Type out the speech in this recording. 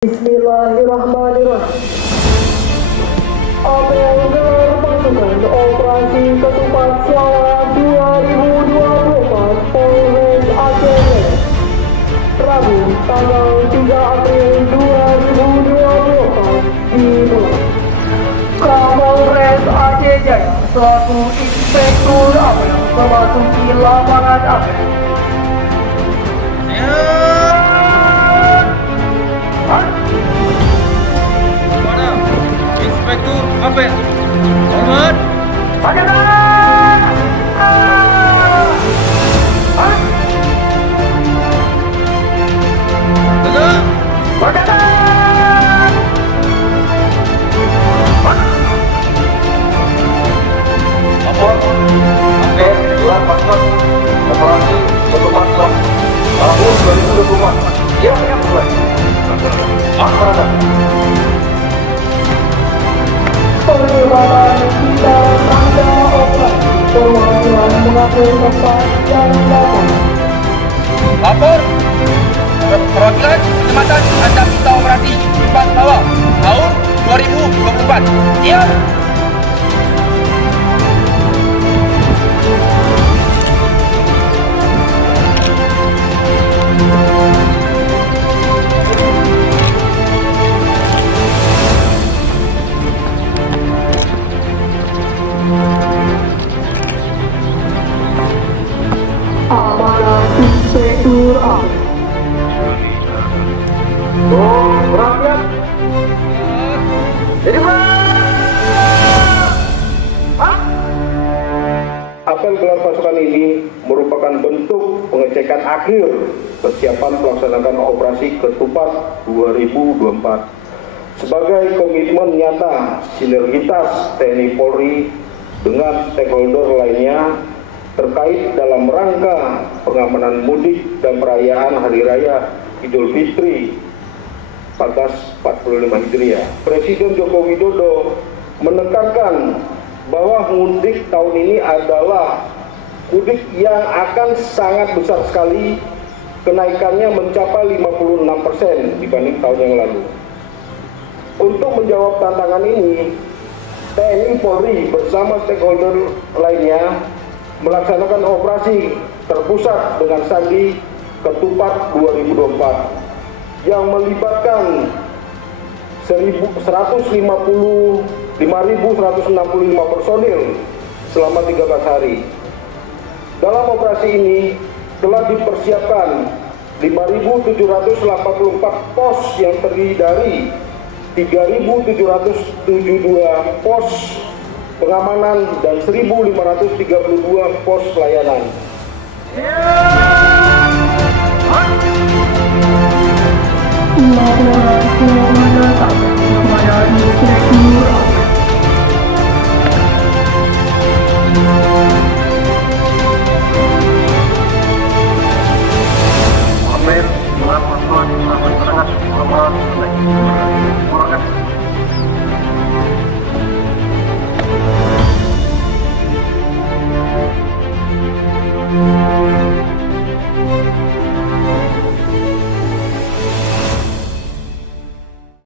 Bismillahirrahmanirrahim. Apa yang gelar pasukan operasi ketupat Syawal 2024 Polres Aceh, Rabu tanggal 3 April 2024 dimulai. Kapolres Aceh Jaya selaku Inspektur Apel memasuki lapangan apel. Kepada Inspektur Apel, hormat. Tegak. Lapor Apel telah pasukan operasi ketupat tahun 2024. Ya, mulai. Laksanakan. Perkembangan kita tanda operasi penguasaan mengatur tempat dan lapan. Lapor perwakilan Kecamatan Ancam Minta Operasi Tempat Bawah tahun 2024. Siap. Amanah Inspektur Apel. Rakyat. Jadi Apel gelar pasukan ini merupakan bentuk pengecekan akhir persiapan melaksanakan operasi ketupat 2024 sebagai komitmen nyata sinergitas TNI Polri dengan stakeholder lainnya terkait dalam rangka pengamanan mudik dan perayaan Hari Raya Idul Fitri 1445 Hijriah. Presiden Joko Widodo menekankan bahwa mudik tahun ini adalah mudik yang akan sangat besar sekali, kenaikannya mencapai 56% dibanding tahun yang lalu. Untuk menjawab tantangan ini, TNI Polri bersama stakeholder lainnya melaksanakan operasi terpusat dengan sandi Ketupat 2024 yang melibatkan 5.165 personil selama 13 hari. Dalam operasi ini telah dipersiapkan 5.784 pos yang terdiri dari 3.772 pos pengamanan dan 1.532 pos pelayanan.